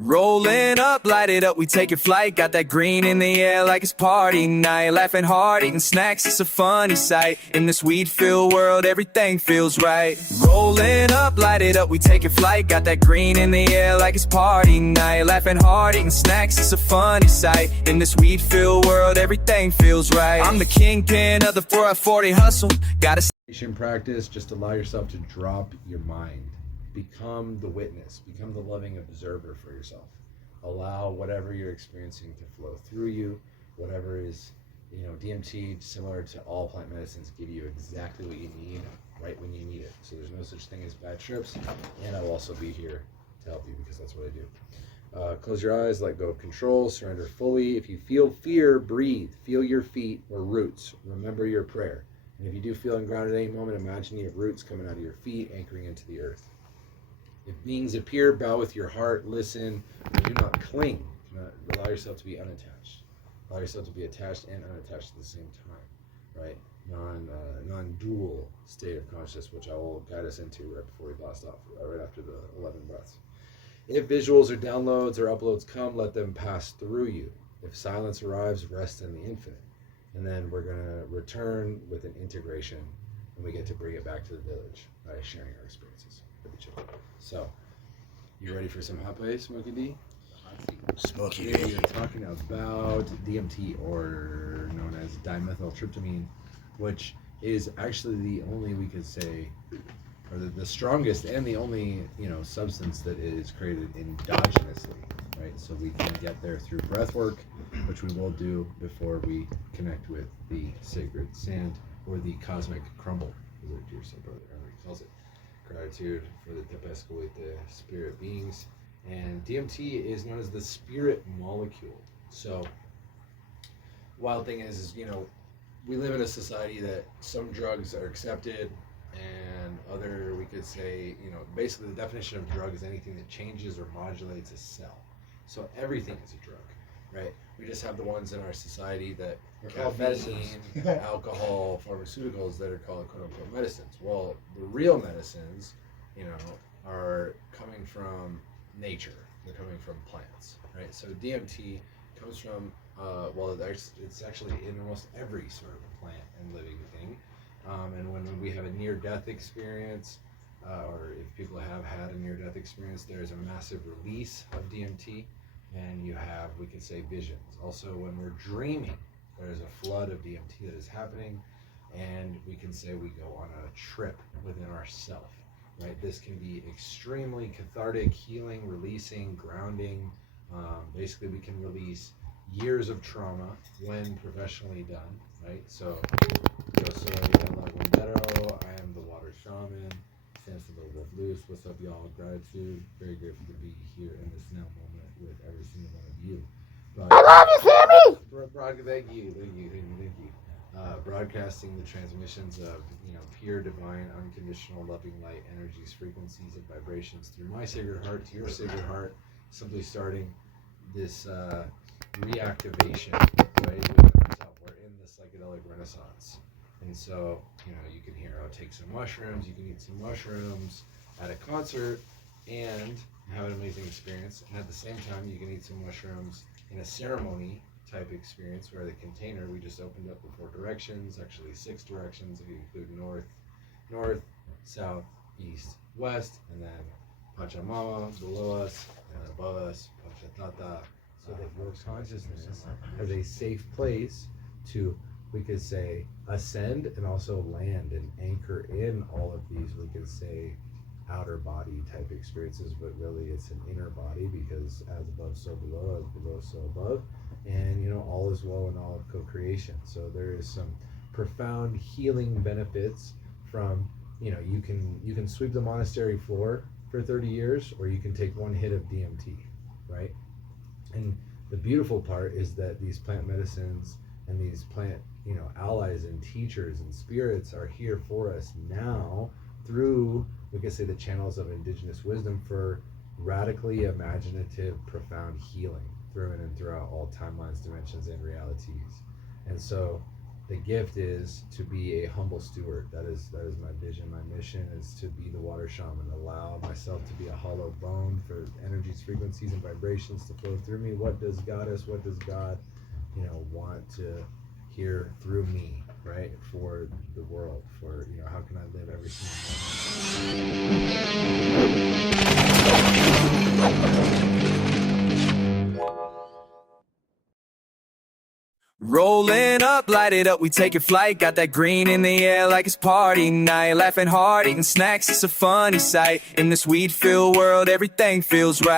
Rolling up, light it up, we taking flight. Got that green in the air like it's party night. Laughing hard, eating snacks, it's a funny sight. In this weed-filled world, everything feels right. Rolling up, light it up, we taking flight. Got that green in the air like it's party night. Laughing hard, eating snacks, it's a funny sight. In this weed-filled world, everything feels right. I'm the kingpin of the 440 hustle. Gotta practice, just allow yourself to drop your mind. Become the witness, become the loving observer for yourself. Allow whatever you're experiencing to flow through you. Whatever is, DMT, similar to all plant medicines, give you exactly what you need right when you need it. So there's no such thing as bad trips, and I will also be here to help you because that's what I do. Close your eyes, let go of control, surrender fully. If you feel fear, breathe. Feel your feet or roots. Remember your prayer. And if you do feel ungrounded at any moment, imagine you have roots coming out of your feet, anchoring into the earth. If beings appear, bow with your heart, listen, and do not cling. Allow yourself to be unattached. Allow yourself to be attached and unattached at the same time, right? Non-dual state of consciousness, which I will guide us into right before we blast off, right after the 11 breaths. If visuals or downloads or uploads come, let them pass through you. If silence arrives, rest in the infinite. And then we're going to return with an integration, and we get to bring it back to the village by sharing our experiences with each other. So, you ready for some hot play, Smokey D? Smokey Today D. we are talking about DMT, or known as dimethyltryptamine, which is actually the only, we could say, or the strongest and the only, substance that is created endogenously, right? So we can get there through breath work, which we will do before we connect with the sacred sand, or the cosmic crumble, as our dear soul brother Henry calls it. Gratitude for the Tepesco with the spirit beings. And DMT is known as the spirit molecule. So, wild thing is, we live in a society that some drugs are accepted and other, we could say, basically the definition of drug is anything that changes or modulates a cell. So everything is a drug, right? We just have the ones in our society that are called medicines, alcohol, pharmaceuticals that are called quote-unquote medicines. Well, the real medicines, are coming from nature. They're coming from plants, right? So DMT comes from, it's actually in almost every sort of plant and living thing. And when we have a near-death experience, or if people have had a near-death experience, there's a massive release of DMT, and you have, we could say, visions. Also, when we're dreaming, there's a flood of DMT that is happening, and we can say we go on a trip within ourself, right? This can be extremely cathartic, healing, releasing, grounding. Basically, we can release years of trauma when professionally done, right? So, yo soy El Aguandero, I am the water shaman, stands the little wolf loose. What's up, y'all? Gratitude. Very grateful to be here in this now moment with every single one of you. I love you, Sammy! Thank you. Broadcasting the transmissions of, pure, divine, unconditional, loving light energies, frequencies, and vibrations through my sacred heart to your sacred heart, simply starting this reactivation, right, within ourselves. We're in the psychedelic renaissance. And so, you can hear, take some mushrooms, you can eat some mushrooms at a concert and have an amazing experience. And at the same time, you can eat some mushrooms in a ceremony type experience where the container, we just opened up the 4 directions, actually 6 directions, if you include north, south, east, west, and then Pachamama below us, and above us, Pachatata, so that your consciousness has a safe place to, we could say, ascend and also land and anchor in all of these, we could say, outer body type experiences, but really it's an inner body, because as above so below, as below so above, and all is well in all of co-creation. So there is some profound healing benefits from, you can sweep the monastery floor for 30 years, or you can take one hit of DMT, right? And the beautiful part is that these plant medicines and these plant, allies and teachers and spirits are here for us now through, we could say, the channels of indigenous wisdom for radically imaginative, profound healing through and throughout all timelines, dimensions, and realities. And so, the gift is to be a humble steward. That is my vision. My mission is to be the water shaman, allow myself to be a hollow bone for energies, frequencies, and vibrations to flow through me. What does Goddess, what does God, want to hear through me, right? For the world, for, how can I live every single moment? Rolling up, light it up, we taking flight. Got that green in the air like it's party night. Laughing hard, eating snacks, it's a funny sight. In this weed-filled world, everything feels right.